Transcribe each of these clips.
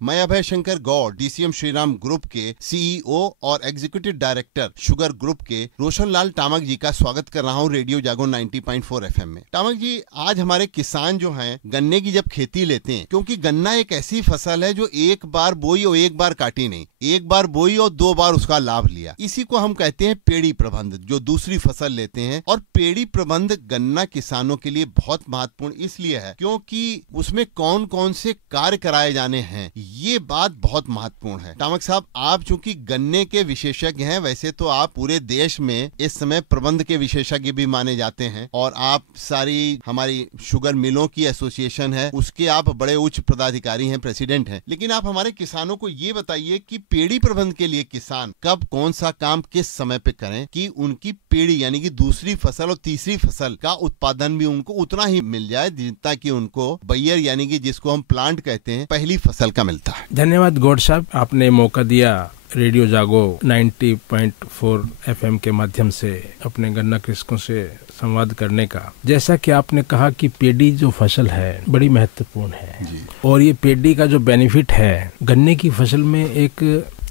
मैं Abhay Shankar Gaur, DCM Shriram group के CEO और एग्जीक्यूटिव डायरेक्टर शुगर ग्रुप के रोशन लाल टामक जी का स्वागत कर रहा हूं रेडियो जागो 90.4 FM में। टामक जी, आज हमारे किसान जो हैं गन्ने की जब खेती लेते हैं, क्योंकि गन्ना एक ऐसी फसल है जो एक बार बोई और एक बार काटी नहीं, एक बार बोई और 2 बार उसका लाभ लिया। इसी को हम कहते हैं पेड़ी प्रबंध, जो दूसरी फसल लेते हैं। और पेड़ी प्रबंध गन्ना किसानों के लिए बहुत महत्वपूर्ण इसलिए है क्योंकि उसमें कौन कौन से कार्य कराए जाने हैं, ये बात बहुत महत्वपूर्ण है। टामक साहब, आप चूंकि गन्ने के विशेषज्ञ हैं, वैसे तो आप पूरे देश में इस समय प्रबंध के विशेषज्ञ भी माने जाते हैं और आप सारी हमारी शुगर मिलों की एसोसिएशन है उसके आप बड़े उच्च पदाधिकारी हैं, प्रेसिडेंट हैं। लेकिन आप हमारे किसानों को ये बताइए कि पेड़ी प्रबंध के लिए किसान कब कौन सा काम किस समय पे करें कि उनकी पेड़ी यानी कि दूसरी फसल और तीसरी फसल का उत्पादन भी उनको उतना ही मिल जाए जितना कि उनको बैयर यानी कि जिसको हम प्लांट कहते हैं पहली फसल का मिलता है। धन्यवाद गौड़ साहब, आपने मौका दिया रेडियो जागो 90.4 FM के माध्यम से अपने गन्ना कृषकों से संवाद करने का। जैसा कि आपने कहा कि पेड़ी जो फसल है बड़ी महत्वपूर्ण है जी। और ये पेड़ी का जो बेनिफिट है गन्ने की फसल में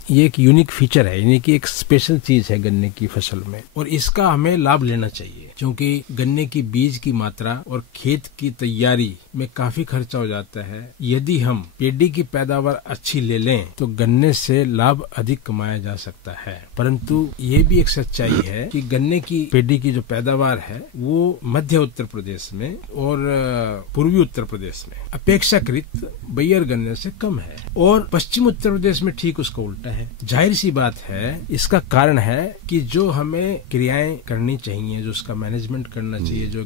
ये एक यूनिक फीचर है, यानी कि एक स्पेशल चीज है गन्ने की फसल में, और इसका हमें लाभ लेना चाहिए क्योंकि गन्ने की बीज की मात्रा और खेत की तैयारी में काफी खर्चा हो जाता है। यदि हम पेड़ी की पैदावार अच्छी ले लें तो गन्ने से लाभ अधिक कमाया जा सकता है। परंतु ये भी एक सच्चाई है कि गन्ने की पेड़ी की जो पैदावार है वो मध्य उत्तर प्रदेश में और पूर्वी उत्तर प्रदेश में अपेक्षाकृत बैयर गन्ने से कम है, और पश्चिम उत्तर प्रदेश में ठीक उसका उल्टा है। जाहिर सी बात है, इसका कारण है कि जो हमें क्रियाएं करनी चाहिए, जो उसका मैनेजमेंट करना चाहिए, जो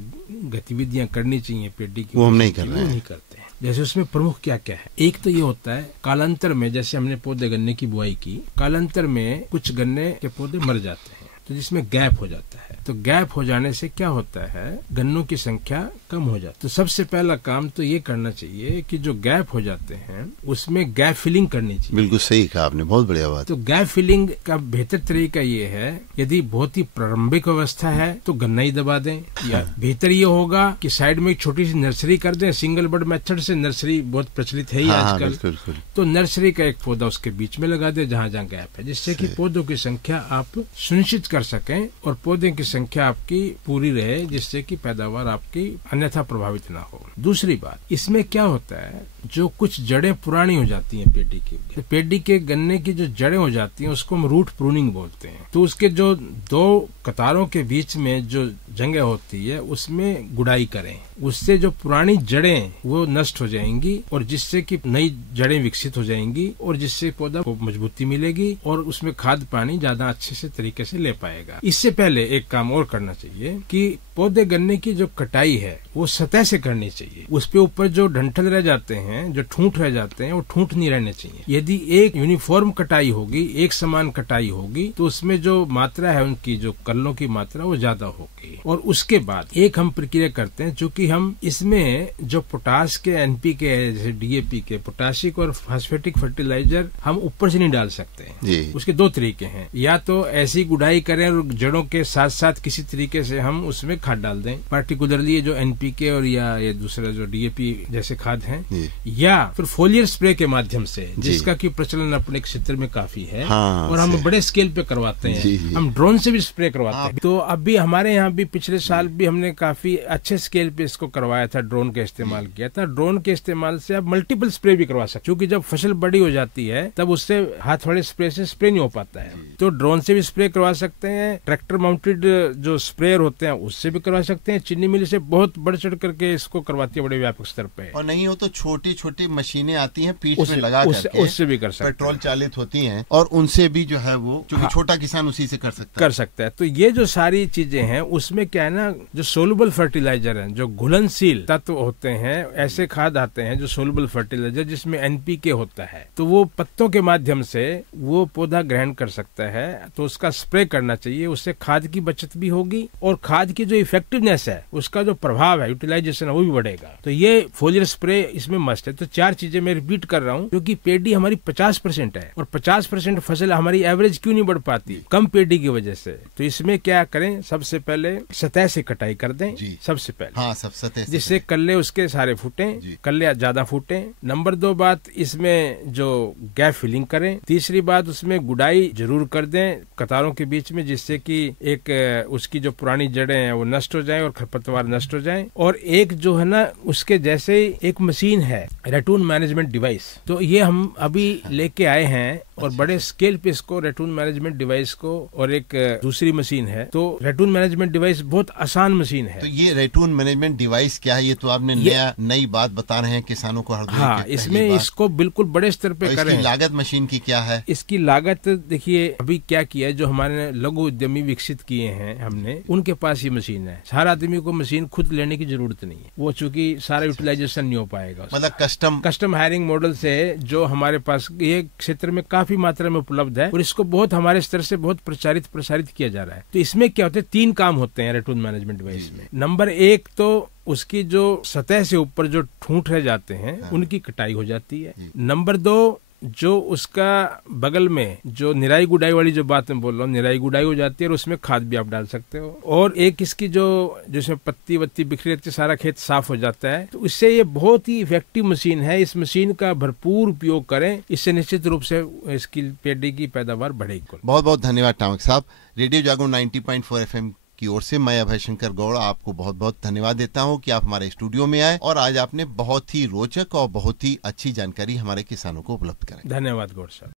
गतिविधियां करनी चाहिए पेड़ी की, वो हम नहीं करते हैं। जैसे उसमें प्रमुख क्या क्या है, एक तो ये होता है कालांतर में, जैसे हमने पौधे गन्ने की बुआई की, कालांतर में कुछ गन्ने के पौधे मर जाते हैं तो जिसमें गैप हो जाता है। तो गैप हो जाने से क्या होता है, गन्नों की संख्या कम हो जाती है। तो सबसे पहला काम तो ये करना चाहिए कि जो गैप हो जाते हैं उसमें गैप फिलिंग करनी चाहिए। बिल्कुल सही कहा आपने, बहुत बढ़िया बात। तो गैप फिलिंग का बेहतर तरीका ये है, यदि बहुत ही प्रारंभिक अवस्था है तो गन्ना ही दबा दें, या बेहतर ये होगा कि साइड में एक छोटी सी नर्सरी कर दें। सिंगल बड मेथड से नर्सरी बहुत प्रचलित है ही आजकल। तो नर्सरी का एक पौधा उसके बीच में लगा दे जहाँ जहाँ गैप है, जिससे कि पौधों की संख्या आप सुनिश्चित कर सकें और पौधे की संख्या आपकी पूरी रहे, जिससे कि पैदावार आपकी अन्यथा प्रभावित ना हो। दूसरी बात, इसमें क्या होता है, जो कुछ जड़ें पुरानी हो जाती हैं पेड़ी की, तो पेड़ी के गन्ने की जो जड़ें हो जाती हैं उसको हम रूट प्रूनिंग बोलते हैं। तो उसके जो 2 कतारों के बीच में जो जगह होती है उसमें गुड़ाई करें, उससे जो पुरानी जड़ें वो नष्ट हो जाएंगी और जिससे कि नई जड़ें विकसित हो जाएंगी और जिससे पौधा को मजबूती मिलेगी और उसमें खाद पानी ज्यादा अच्छे से तरीके से ले पाएगा। इससे पहले एक काम और करना चाहिए कि पौधे गन्ने की जो कटाई है वो सतह से करनी चाहिए। उस पे ऊपर जो डंठल रह जाते हैं, जो ठूंठ रह जाते हैं, वो ठूंठ नहीं रहने चाहिए। यदि एक यूनिफॉर्म कटाई होगी, एक समान कटाई होगी, तो उसमें जो मात्रा है उनकी, जो कल्लों की मात्रा वो ज्यादा होगी। और उसके बाद एक हम प्रक्रिया करते हैं, चूंकि हम इसमें जो पोटास के NPK है, जैसे DAP के पोटासिक और फास्फेटिक फर्टिलाइजर हम ऊपर से नहीं डाल सकते हैं। उसके 2 तरीके हैं, या तो ऐसी गुड़ाई करें और जड़ों के साथ साथ किसी तरीके से हम उसमें खाद डाल दें, पार्टिकुलरली जो NPK और या ये दूसरा जो DAP जैसे खाद हैं, या फिर फोलियर स्प्रे के माध्यम से, जिसका की प्रचलन अपने क्षेत्र में काफी है। और हम बड़े स्केल पे करवाते हैं, हम ड्रोन से भी स्प्रे करवाते हैं। तो अभी हमारे यहाँ भी पिछले साल भी हमने काफी अच्छे स्केल पे इसको करवाया था, ड्रोन का इस्तेमाल किया था। ड्रोन के इस्तेमाल से आप मल्टीपल स्प्रे भी करवा सकते, क्योंकि जब फसल बड़ी हो जाती है तब उससे हाथ वाले स्प्रे से स्प्रे नहीं हो पाता है। तो ड्रोन से भी स्प्रे करवा सकते हैं, ट्रैक्टर माउंटेड जो स्प्रेयर होते हैं उससे भी करवा सकते हैं। चीनी मिल से बहुत बढ़ चढ़ करके इसको करवाती है बड़े व्यापक स्तर पे, और नहीं हो तो छोटी छोटी मशीनें आती हैं पीठ में लगा करके, उससे भी कर सकते हैं, पेट्रोल चालित होती हैं, और उनसे भी जो है वो छोटा किसान उसी से कर सकता है। तो ये जो सारी चीजें हैं उसमें क्या है ना, जो सोलुबल फर्टिलाइजर है, जो घुलनशील तत्व होते हैं, ऐसे खाद आते हैं जो सोलुबल फर्टिलाइजर जिसमें NPK होता है, तो वो पत्तों के माध्यम से वो पौधा ग्रहण कर सकता है। तो उसका स्प्रे करना चाहिए, उससे खाद की बचत भी होगी और खाद की जो इफेक्टिवनेस है, उसका जो प्रभाव है, यूटिलाइजेशन है, वो भी बढ़ेगा। तो ये फोलियर स्प्रे इसमें मस्ट है। तो 4 चीजें मैं रिपीट कर रहा हूँ, क्योंकि पेडी हमारी 50% है और 50% फसल हमारी एवरेज क्यों नहीं बढ़ पाती? कम पेडी की वजह से। तो इसमें क्या करें, सबसे पहले सतह से कटाई कर दें, सबसे पहले। हाँ, सब सतह से, जिससे कल्ले उसके सारे फूटे, कल्ले ज्यादा फूटे। नंबर 2 बात, इसमें जो गैप फिलिंग करें। तीसरी बात, उसमें गुड़ाई जरूर कर दें कतारों के बीच में, जिससे कि एक उसकी जो पुरानी जड़ें हैं वो नष्ट हो जाएं और खरपतवार नष्ट हो जाएं। और एक जो है ना, उसके जैसे एक मशीन है रेटून मैनेजमेंट डिवाइस, तो ये हम अभी लेके आए हैं और बड़े स्केल पे इसको रेटून मैनेजमेंट डिवाइस को, और एक दूसरी मशीन है। तो रेटून मैनेजमेंट डिवाइस बहुत आसान मशीन है। तो ये रेटून मैनेजमेंट डिवाइस क्या है? ये तो आपने नई बात बता रहे हैं किसानों को। हाँ, इसमें इसको बिल्कुल बड़े स्तर पे करें। लागत मशीन की क्या है? इसकी लागत देखिए, अभी क्या किया है, जो हमारे लघु उद्यमी विकसित किए हैं हमने, उनके पास ये मशीन है। हर आदमी को मशीन खुद लेने की जरूरत नहीं है, वो चूंकि सारा यूटिलाइजेशन नहीं हो पाएगा। मतलब कस्टम हायरिंग मॉडल से जो हमारे पास ये क्षेत्र में काफी मात्रा में उपलब्ध है और इसको बहुत हमारे स्तर से बहुत प्रसारित किया जा रहा है। तो इसमें क्या होता है, 3 काम होते हैं रेटून मैनेजमेंट डिवाइस में। नंबर 1 तो उसकी जो सतह से ऊपर जो ठूंठ रह जाते हैं, उनकी कटाई हो जाती है। नंबर 2, जो उसका बगल में जो निराई गुड़ाई वाली जो बात मैं बोल रहा हूँ, निराई गुड़ाई हो जाती है और उसमें खाद भी आप डाल सकते हो। और एक इसकी जो जिसमें पत्ती वत्ती बिखरी रहती है, सारा खेत साफ हो जाता है। तो इससे ये बहुत ही इफेक्टिव मशीन है। इस मशीन का भरपूर उपयोग करें, इससे निश्चित रूप से इसकी पेडी की पैदावार बढ़ेगी। बहुत बहुत धन्यवाद टामक साहब। रेडियो जागरण 90.4 FM की ओर से मैं अभय शंकर गौड़ आपको बहुत बहुत धन्यवाद देता हूं कि आप हमारे स्टूडियो में आए और आज आपने बहुत ही रोचक और बहुत ही अच्छी जानकारी हमारे किसानों को उपलब्ध कराई। धन्यवाद गौड़ साहब।